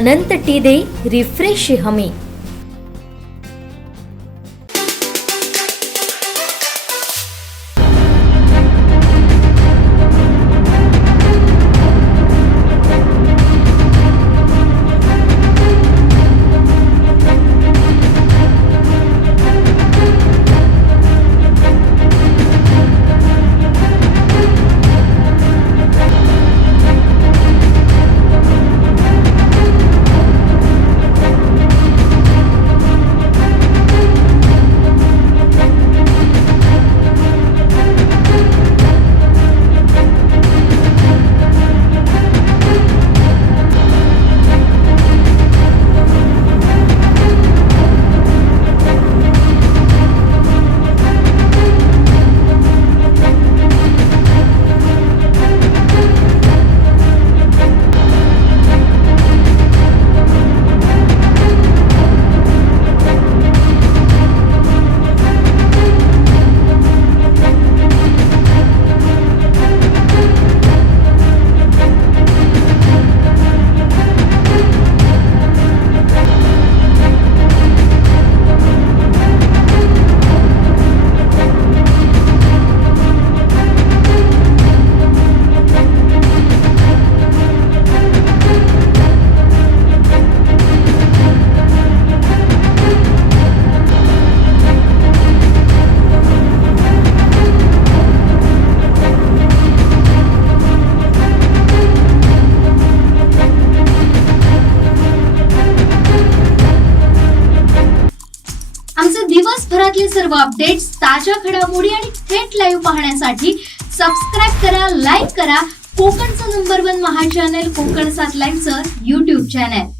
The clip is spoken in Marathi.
अनंत टी दे रिफ्रेश हमी। दिवसभरातले सर्व अपडेट्स, ताज्या घडामोडी आणि थेट लाईव्ह पाहण्यासाठी सबस्क्राईब करा, लाईक करा कोकणचं नंबर 1 महा चॅनल कोकण 7 लाईव्हचं YouTube चॅनल।